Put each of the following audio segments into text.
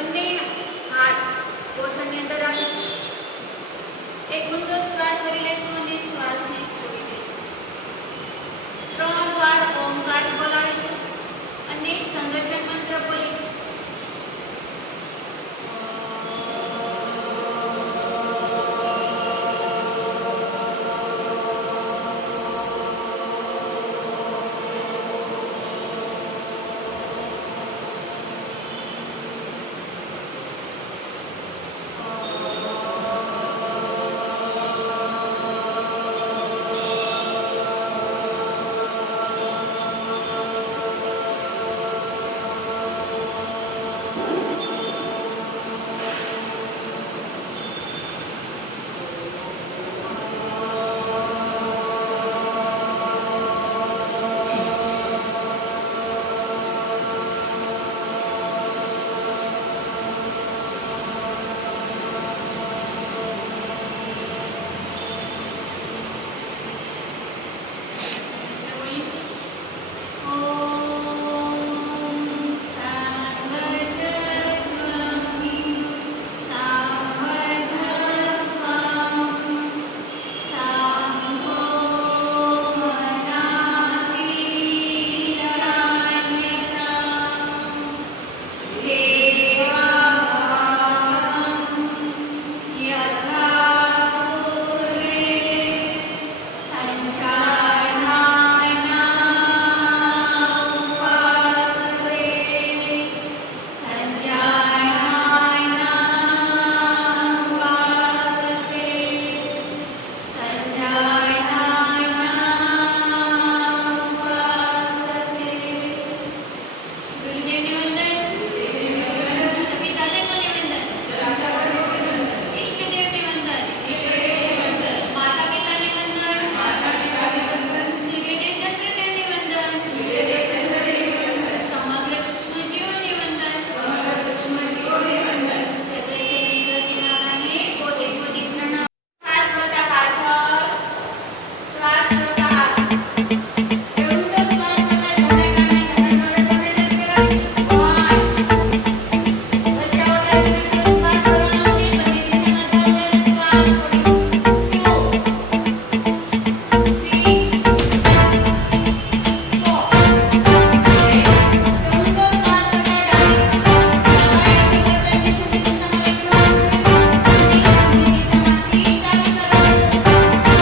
બંને હાથ ગોઠણની અંદર રાખીશું. એક ઊંડો શ્વાસ ભરી લેશું અને શ્વાસને છોડી દઈશું. 3 વાર ઓમકાર બોલાવીશું અને સંગઠન મંત્ર બોલીશું.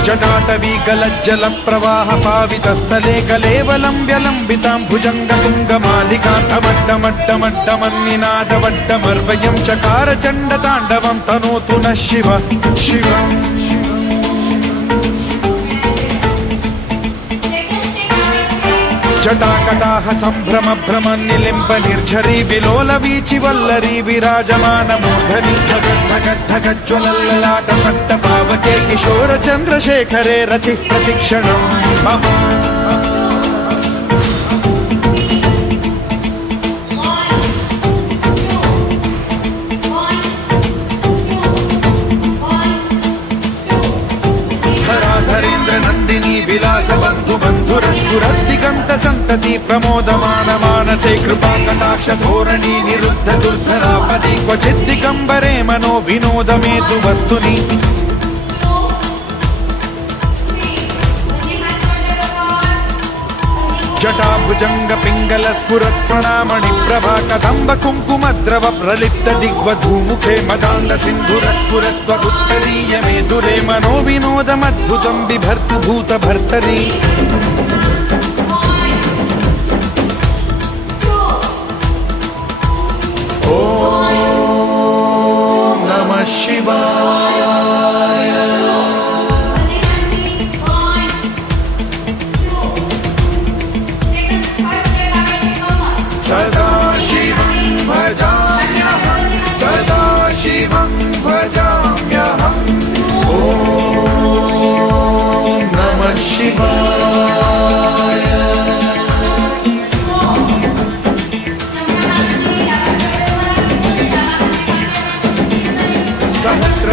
जटाटवीगलज्जल प्रवाह पावितस्थले कलेवलं व्यलम्बितां भुजङ्गतुङ्गमालिकान्तमट्टमट्टमट्टमन्निनादवट्टमर्वयं चकार चण्डताण्डवं तनोतु नः शिव शिवम् जटाकटाह सम्भ्रम भ्रम निलिम्ब निर्झरी विलोल वीचि वल्लरी विराजमान मूर्धनि धगद्धगज्ज्वलल्ललाट पट्ट पावके किशोर चन्द्रशेखरे रति प्रतिक्षणं मम विलास बंधु बंधुर सुरदिगंत संतति प्रमोदमान मानसे कृपा कटाक्ष धोरणी निरुद्ध दुर्धरापदि क्वचित् दिगंबरे मनो विनोद मेतु वस्तुनि जटाभुजंग पिंगल स्फुरत् प्रणामणि प्रभा कदंब कुंकुमद्रव प्रलिप्त दिग्वधूमुखे मदान्ध सिंधुर स्फुरत्व उत्तरीय मेदुरे मनो विनोदमद्भुतं बिभर्तु भूत भर्तरि ॐ नमः शिवाय सदा शिवं भजाम्यहं सदा शिवं भजाम्यहम् ॐ नमः शिवाय सहस्र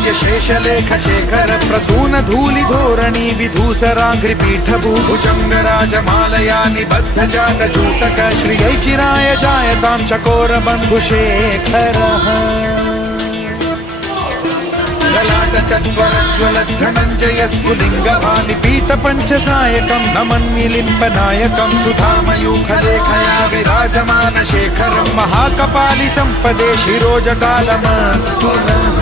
नित्य शेषलेख शेखर प्रसून धूलि धोरणी विधूसराघ्रि पीठभूभुजंग राजमालया निबद्ध जाट जूटक श्रियै चिराय जायतां चकोर बन्धुशेखरः ललाट चत्वरज्वल धनञ्जय स्फुलिङ्गभानि पीत पञ्चसायकं नमन्निलिम्पनायकं सुधामयूखलेखया विराजमान शेखरं महाकपालि सम्पदे शिरोजटालमस्तु नः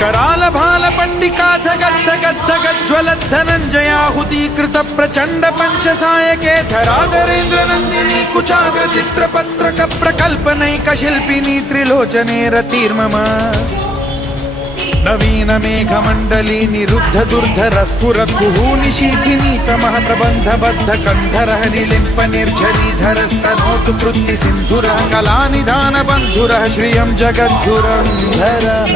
कराल भाल पंडिकाध गद्ध गद्ध गज्ज्वल धनञ्जयाहुतीकृत प्रचण्ड पञ्चसायके धराधरेन्द्र नन्दिनी कुचाग्र चित्रपत्रक प्रकल्पनैक शिल्पिनी त्रिलोचने रतिर्मम नवीन मेघमण्डली निरुद्ध दुर्धर स्फुरत् कुहूनिशीथिनी तमः प्रबन्ध बद्ध कन्धरः निलिम्प निर्झरीधरस्तनोतु कृत्ति सिन्धुरः कलानिधान बन्धुरः श्रियं जगद्धुरन्धरः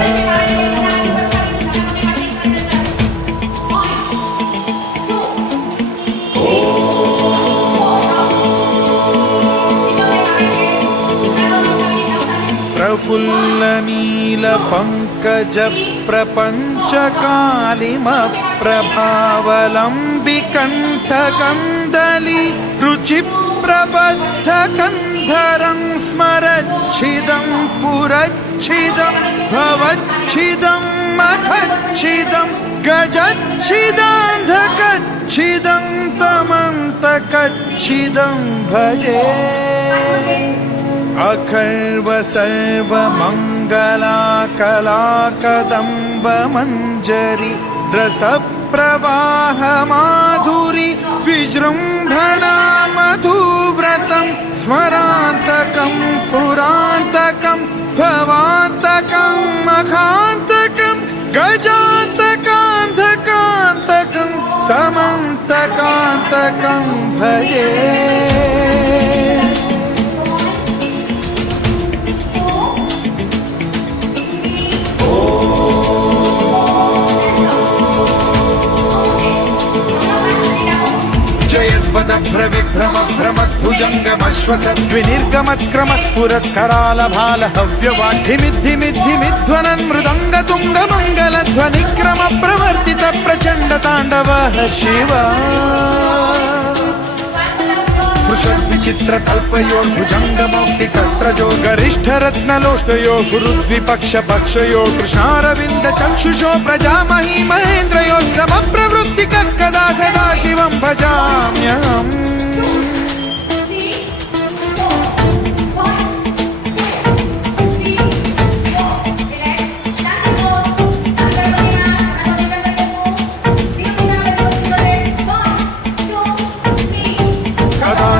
प्रफुल्ल नील पंकज प्रपंच कालिम प्रभावलंबिकंठ कंदली रुचि प्रबद्ध कंधरं स्मरच्छिदं पुरच्छिदं भवच्छिदं मखच्छिदं गजच्छिदान्धकच्छिदं तमन्तकच्छिदं भजे अखर्व सर्व मंगला कला कदम्ब मंजरी रस प्रवाह माधुरी विजृंभणा मधुव्रतं स्मरान्तकं पुरान्तकं भवान्तकं मखान्तकं गजान्तकान्धकान्तकं तमन्तकान्तकं भजे भ्रविभ्रम भ्रमद्भुजङ्गमश्वसद्विनिर्गमत्क्रम स्फुरत् कराल भाल हव्यवाढ्धिमिद्धिमिद्धिमिध्वनन् मृदङ्ग तुङ्ग मङ्गलध्वनिक्रम प्रवर्तित प्रचण्ड ताण्डवः शिवा स्पृशद्विचित्र कल्पयो भुजङ्गमौक्तिकत्रजो गरिष्ठ रत्नलोष्टयो सुहृद्विपक्ष पक्षयो कृष्णारविन्द चक्षुषो प्रजामही महेन्द्रयो समप्रवृत्तिकः कदा सदा शिवं भजाम्यहम्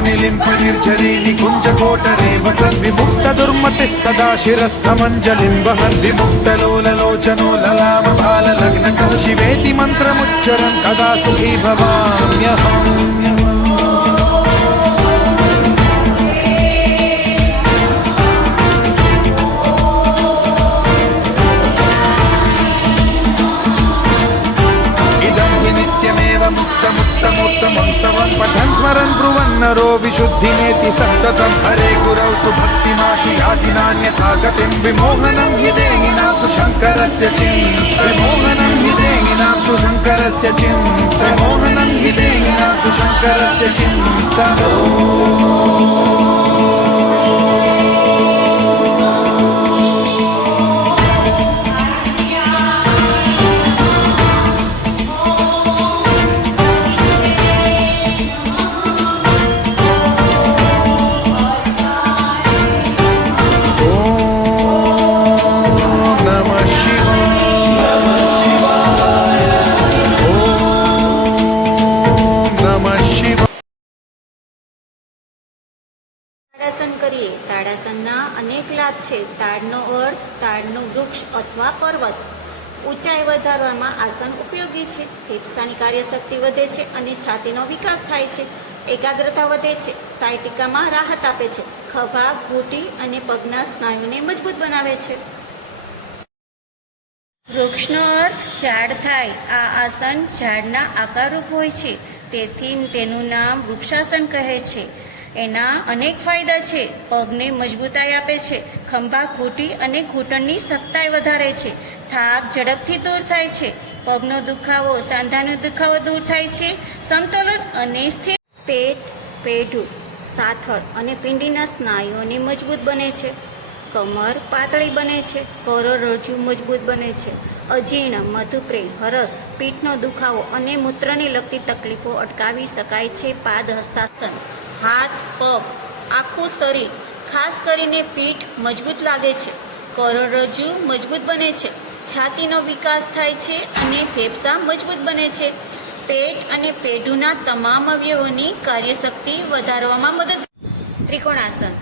निलिम्प निर्झरी निकुञ्ज कोटरे वसद्विमुक्त दुर्मतिः सदा शिरस्थमञ्जलिं वहन् विमुक्तलोललोचनो ललाम भाल लग्नकः शिवेति मन्त्रमुच्चरन् कदा सुखी भवाम्यहम् पठन् स्मरन् ब्रुवन् नरो विशुद्धिमेति सन्ततं हरे गुरौ सुभक्तिमाशु याति नान्यथा गतिं विमोहनं हि देहिनां सुशङ्करस्य विमोहनं हि देहिनां सुशङ्करस्य विमोहनं हि देहिनां सुशङ्करस्य चिन्तनम् તાડાસન કરીએ. તાડાસનના અનેક લાભ છે. તાડનો અર્થ તાડનું વૃક્ષ અથવા પર્વત. ઊંચાઈ વધારવામાં આસન ઉપયોગી છે. ફેફસાની કાર્યશક્તિ વધે છે અને છાતીનો વિકાસ થાય છે. એકાગ્રતા વધે છે. સાયટિકામાં રાહત આપે છે. ખભા, ઘૂંટી અને પગના સ્નાયુને મજબૂત બનાવે છે. વૃક્ષનો અર્થ ઝાડ થાય. આ આસન ઝાડના આકારરૂપ હોય છે, તેથી તેનું નામ વૃક્ષાસન કહે છે. એના અનેક ફાયદા છે. પગને મજબૂતાઈ આપે છે, ખંભા ઘૂંટી અને ઘૂંટણની સખ્તાઈ વધારે છે, થાક ઝડપથી દૂર થાય છે, પગનો દુખાવો, સાંધાનો દુખાવો દૂર થાય છે, સમતોલન અને સ્થિર. પેટ, પેઢું, સાથળ અને પિંડીના સ્નાયુઓની મજબૂત બને છે, કમર પાતળી બને છે, કરોડરજ્જુ મજબૂત બને છે, અજીર્ણ, મધુપ્રેહ, હરસ, પીઠનો દુખાવો અને મૂત્રને લગતી તકલીફો અટકાવી શકાય છે. પાદ હસ્તાસન, હાથ, પગ, આખું શરીર, ખાસ કરીને પીઠ મજબૂત લાગે છે, કરોડરજ્જુ મજબૂત બને છે, છાતીનો વિકાસ થાય છે અને ફેફસા મજબૂત બને છે. પેટ અને પેઢુના તમામ અવયવોની કાર્યશક્તિ વધારવામાં મદદ. ત્રિકોણાસન,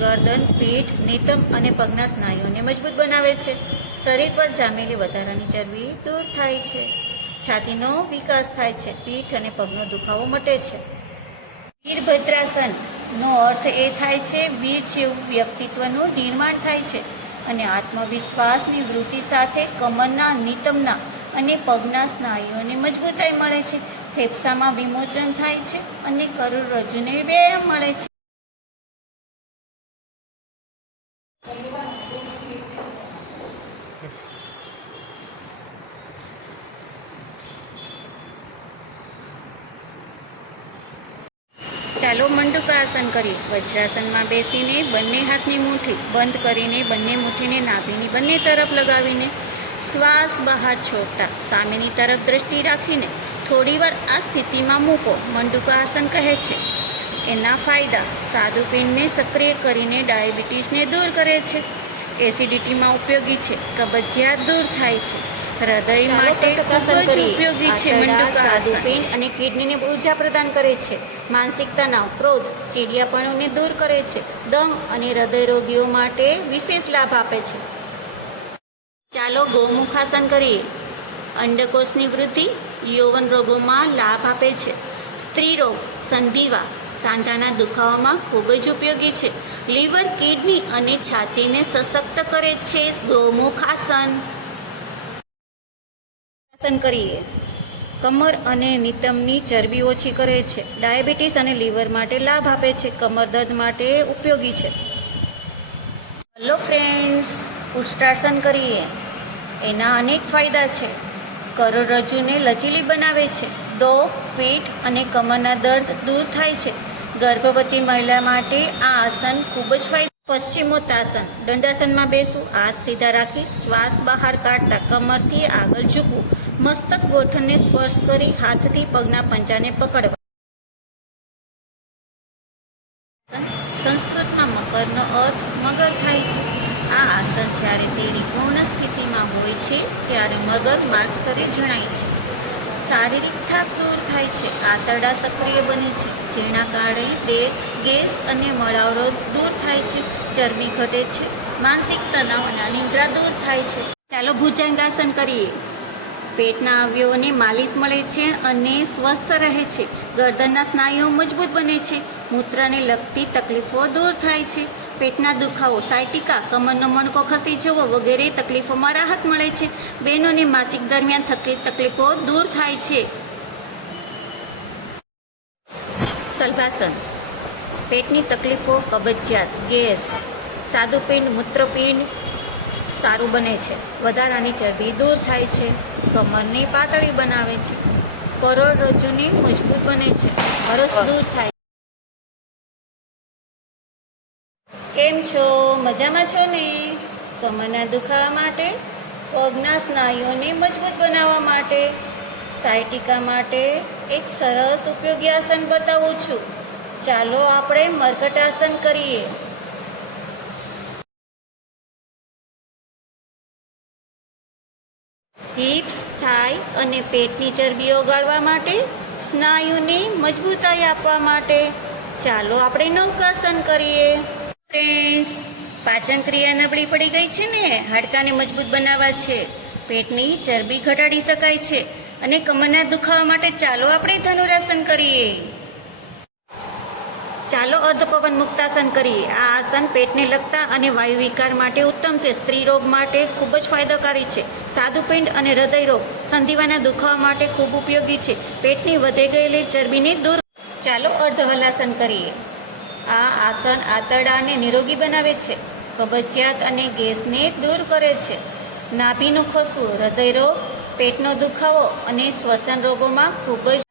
ગરદન, પીઠ, નિતંબ અને પગના સ્નાયુઓને મજબૂત બનાવે છે, શરીર પર જામેલી વધારાની ચરબી દૂર થાય છે, છાતીનો વિકાસ થાય છે, પીઠ અને પગનો દુખાવો મટે છે. વીરભદ્રાસનનો અર્થ એ થાય છે વીર જેવું વ્યક્તિત્વનું નિર્માણ થાય છે અને આત્મવિશ્વાસની વૃદ્ધિ સાથે કમરના, નિતંબના અને પગના સ્નાયુઓને મજબૂતાઈ મળે છે, ફેફસામાં વિમોચન થાય છે અને કરોડરજ્જુને વ્યાયામ મળે છે. ચાલો મંડુકાસન કરીએ. વજ્રાસનમાં બેસીને બંને હાથની મુઠ્ઠી બંધ કરીને બંને મુઠ્ઠીને નાભીની બંને તરફ લગાવીને શ્વાસ બહાર છોડતા સામેની તરફ દ્રષ્ટિ રાખીને થોડીવાર આ સ્થિતિમાં મૂકો. મંડુકાસન કહે છે. એના ફાયદા: સ્વાદુપિંડને સક્રિય કરીને ડાયાબિટીસને દૂર કરે છે, એસિડિટીમાં ઉપયોગી છે, કબજિયાત દૂર થાય છે, હૃદય માટે ખૂબ જ ઉપયોગી છે. મંડુકાસન અને કિડનીને ઉર્જા પ્રદાન કરે છે, માનસિક તણાવ, ક્રોધ, ચીડિયાપણુને દૂર કરે છે, દમ અને હૃદય રોગીઓ માટે વિશેષ લાભ આપે છે. ચાલો ગૌમુખાસન કરીએ. અંડકોષની વૃદ્ધિ, યૌવન રોગોમાં લાભ આપે છે, સ્ત્રી રોગ, સંધિવા, સાંધાના દુખાવામાં ખૂબ જ ઉપયોગી છે, લીવર, કિડની અને છાતીને સશક્ત કરે છે. ગૌમુખાસન કરીએ. કમર અને નિતંબની ચરબી ઓછી કરે છે, ડાયાબિટીસ અને લીવર માટે લાભ આપે છે, કમર દર્દ માટે ઉપયોગી છે. હેલો ફ્રેન્ડ્સ, ઉષ્ટ્રાસન કરીએ. એના અનેક ફાયદા છે. કરોડરજ્જુને લચીલી બનાવે છે, ડોક, પીઠ અને કમરના દર્દ દૂર થાય છે. ગર્ભવતી મહિલા માટે આ આસન ખૂબ જ ફાયદા. પશ્ચિમોત્તાસન, દંડાસનમાં બેસવું, હાથ સીધા રાખી શ્વાસ બહાર કાઢતા કમરથી આગળ ઝૂકવું, મસ્તક ગોઠણને સ્પર્શ કરી હાથથી પગના પંજાને પકડવા. સંસ્કૃતમાં મકરનો અર્થ મગર થાય છે. આ આસન જ્યારે તેની પૂર્ણ સ્થિતિમાં હોય છે ત્યારે મગર માર્ગ શરીર જણાય છે. શારીરિક થાક દૂર થાય છે, આંતરડા સક્રિય બને છે, જેના કારણે ગેસ અને મળાવરો દૂર થાય છે, ચરબી ઘટે છે, માનસિક તણાવ અને નિંદ્રા દૂર થાય છે. ચાલો ભુજંગાસન કરીએ. પેટના અવયવોને માલિશ મળે છે અને સ્વસ્થ રહે છે, ગરદનના સ્નાયુઓ મજબૂત બને છે, મૂત્રને લગતી તકલીફો દૂર થાય છે, પેટના દુખાવો, સાયટિકા, કમરનો મણકો ખસી જવો વગેરે તકલીફોમાં રાહત મળે છે, બહેનોને માસિક દરમિયાન થતી તકલીફો દૂર થાય છે. શલભાસન, પેટની તકલીફો, કબજિયાત, ગેસ, સ્વાદુપિંડ, મૂત્રપિંડ સારું બને છે, વધારાની ચરબી દૂર થાય છે, કમરને પાતળી બનાવે છે, કરોડરજ્જુને મજબૂત બને છે, હરસ દૂર થાય. કેમ છો? મજામાં છો ને? કમરના દુખાવા માટે, પગના સ્નાયુઓને મજબૂત બનાવવા માટે, સાયટિકા માટે એક સરસ ઉપયોગી આસન બતાવું છું. ચાલો આપણે મર્કટાસન કરીએ. હિપ્સ, થાઈ અને પેટની ચરબી ઓગાળવા માટે, સ્નાયુને મજબૂતાઈ આપવા માટે ચાલો આપણે નૌકાસન કરીએ. ફ્રેન્ડ્સ, પાચન ક્રિયા નબળી પડી ગઈ છે ને, હાડકાને મજબૂત બનાવવા છે, પેટની ચરબી ઘટાડી શકાય છે અને કમરના દુખાવા માટે ચાલો આપણે ધનુરાસન કરીએ. ચાલો અર્ધપવન મુક્તાસન કરીએ. આ આસન પેટને લગતા અને વાયુ વિકાર માટે ઉત્તમ છે, સ્ત્રી રોગ માટે ખૂબ જ ફાયદાકારી છે, સ્વાદુપિંડ અને હૃદય રોગ, સંધિવાના દુખાવા માટે ખૂબ ઉપયોગી છે, પેટની વધી ગયેલી ચરબીને દૂર. ચાલો અર્ધ હલાસન કરીએ. આ આસન આંતરડાને નિરોગી બનાવે છે, કબજિયાત અને ગેસને દૂર કરે છે. નાભીનું ખસવું હૃદયરોગ, પેટનો દુખાવો અને શ્વસન રોગોમાં ખૂબ જ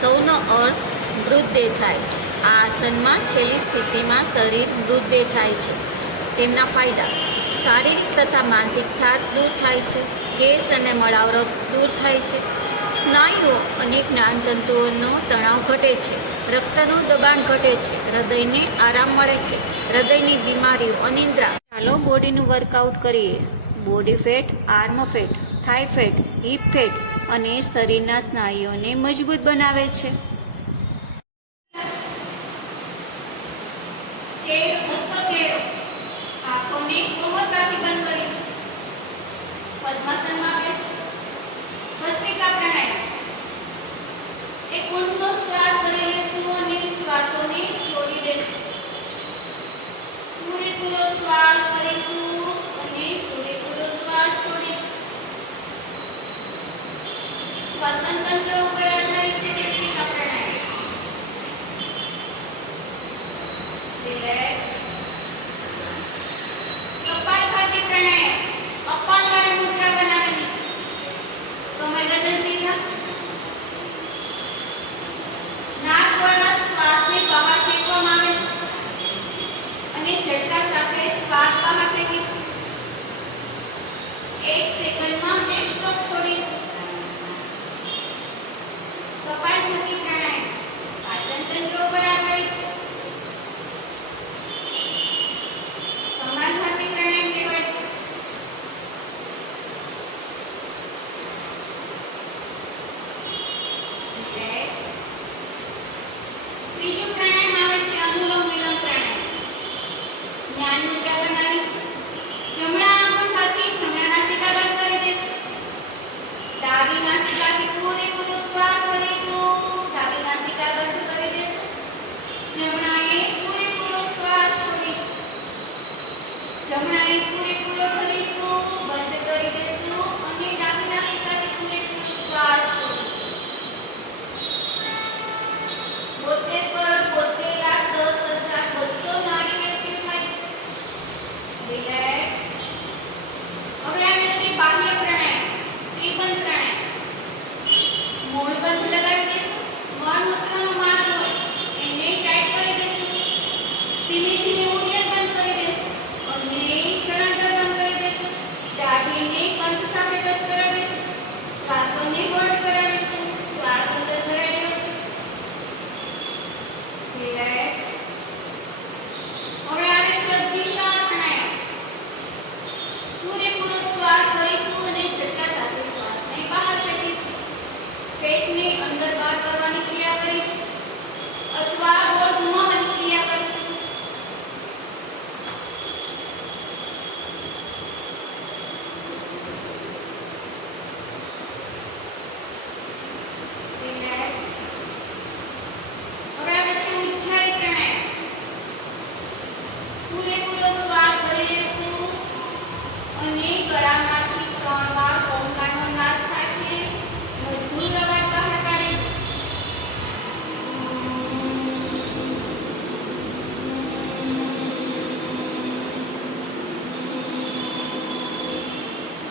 સૌનો અર્થ મૃત દેખાય. આ આસનમાં છેલ્લી સ્થિતિમાં શરીર મૃત દેખાય છે. તેમના ફાયદા: શારીરિક તથા માનસિક થાક દૂર થાય છે, ગેસ અને મળાવરોગ દૂર થાય છે, સ્નાયુઓ અને જ્ઞાનતંતુઓનો તણાવ ઘટે છે, રક્તનું દબાણ ઘટે છે, હૃદયને આરામ મળે છે, હૃદયની બીમારીઓ, અનિદ્રા. ચાલો બોડીનું વર્કઆઉટ કરીએ. બોડી ફેટ, આર્મ ફેટ, થાઈ ફેટ, હિપ ફેટ અને શરીરના સ્નાયુઓને મજબૂત બનાવે છે. આંખોને કોમળતાથી બંધ કરીશું. પદ્માસનમાં બેસીશું. ભસ્ત્રિકા પ્રાણાયામ. એક ઊંડો શ્વાસ ભરી લેશું અને શ્વાસોને છોડી દેશું. પૂરેપૂરો શ્વાસ કરીશું અને પૂરેપૂરો શ્વાસ છોડીશું. શ્વસન તંત્ર ઉપર આધારિત છે ભસ્ત્રિકા પ્રાણાયામ. રિલેક્સ. કપાલભાતિ પ્રાણાયામ. અપાનવાળી મુદ્રા બનાવવાની છે. કમર ગરદન સીધા. નાક દ્વારા શ્વાસને બહાર ફેંકવામાં આવે છે અને ઝટકા સાથે શ્વાસ બહાર ફેંકીશું. 1 સેકન્ડમાં 1 સ્ટોક છોડીશું. કપાલભાતિ પ્રાણાયામ પાચન તંત્ર ઉપર આધારિત છે. કપાલભાતિ પ્રાણાયામ કહેવાય છે. રિલેક્સ. ત્રીજું પ્રાણાયામ આવે છે અનુલોમ વિલોમ પ્રાણાયામ. જ્ઞાન મુદ્રા બનાવીશું. જમણા અંગૂઠાથી જમણા નાસિકા બંધ કરી દેશું. ડાબી નાસિકાથી પૂરેપૂરો શ્વાસ ભરીશું. ડાબી નાસિકા બંધ કરી દેશું. જમણાએ પૂરેપૂરો શ્વાસ છોડીશું. જમણાએ પૂરેપૂરો ભરીશું, બંધ કરી દેશું અને ડાબી નાસિકાથી પૂરેપૂરો શ્વાસ છોડીશું. 72 કરોડ 72 લાખ 10,200 નાડી એક્ટિવ થાય છે. રિલેક્સ. હવે આવે છે બાહ્ય પ્રાણાયામ, ત્રિબંધ પ્રાણાયામ. મૂળ બંધ લગાવી દેશું. મળમૂત્રનો માર્ગ હોય એને ટાઈટ કરી દેશું. ધીમે ધીમે ઉડ્ડયન બંધ કરી દેશું અને જળાંતર બંધ કરી દેશું. દાઢીને કંઠ સાથે ટચ કરાવી દેશું. શ્વાસોને હોલ્ડ કરાવીશું. શ્વાસ અંદર ભરાઈ રહ્યો છે. રિલેક્સ. હવે આવે છે અગ્નિશામન પ્રાણાયામ. પૂરેપૂરો શ્વાસ ભરીશું અને ઝટકા સાથે શ્વાસને બહાર ફેંકીશું. પેટને અંદર બહાર કરવાની ક્રિયા કરીશું અથવા ગોળ ઘુમાવવાની ક્રિયા કરીશું. રિલેક્સ. હવે આવે છે ઉજ્જાઈ પ્રાણાયામ. પૂરેપૂરો શ્વાસ ભરી લેશું અને ગળામાંથી 3 વાર ઓમકારનો નાદ સાથે મધુર અવાજ બહાર કાઢીશું.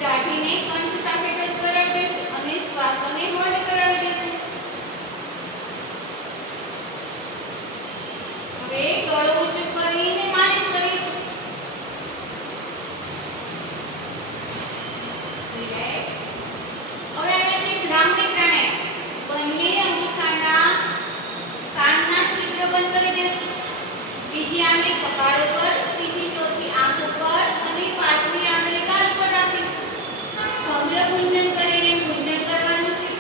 દાઢીને કંઠ સાથે ટચ કરાવી દેશું અને શ્વાસોને હોલ્ડ કરાવી દેશું. હવે ગળું ઊંચું કરીને માલિશ કરીશું. રિલેક્સ. હવે આવે છે ભ્રામરી પ્રાણાયામ. બંને અંગૂઠાના કાનના છિદ્ર બંધ કરી દેશું. બીજી આંગળી કપાળ ઉપર, ત્રીજી ચોથી આંખ ઉપર અને પાંચમી આંગળી ગાલ ઉપર રાખીશું. ભમ્ર ગુંજન કરીને ગુંજન કરવાનું છે.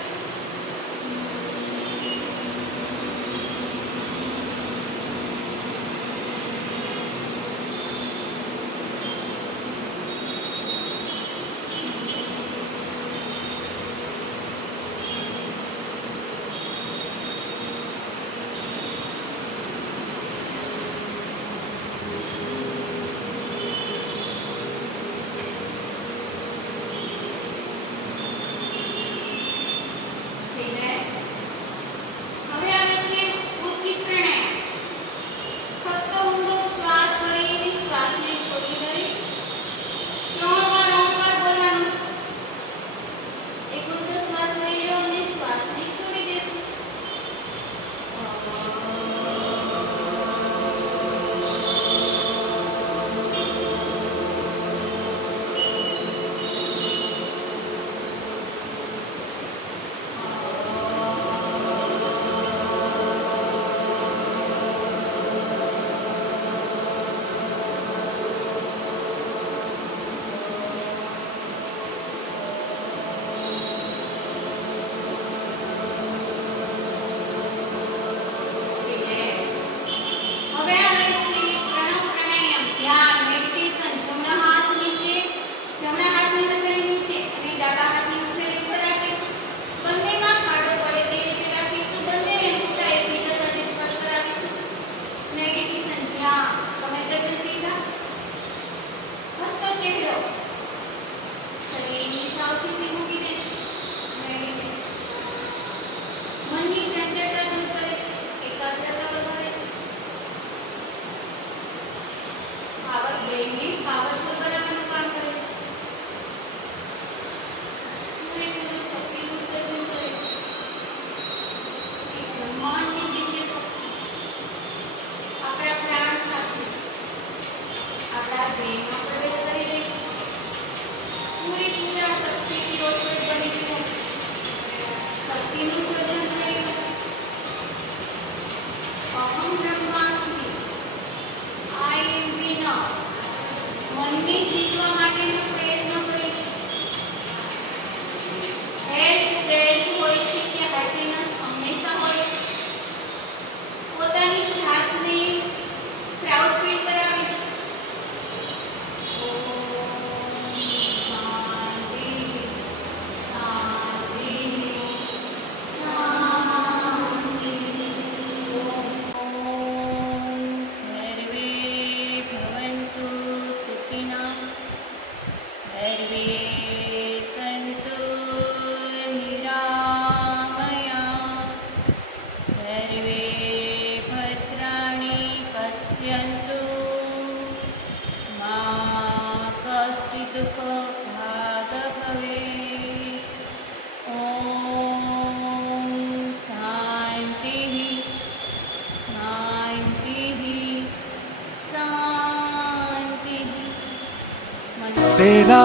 तेरा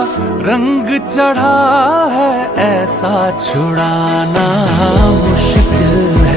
रंग चढ़ा है ऐसा छुड़ाना मुश्किल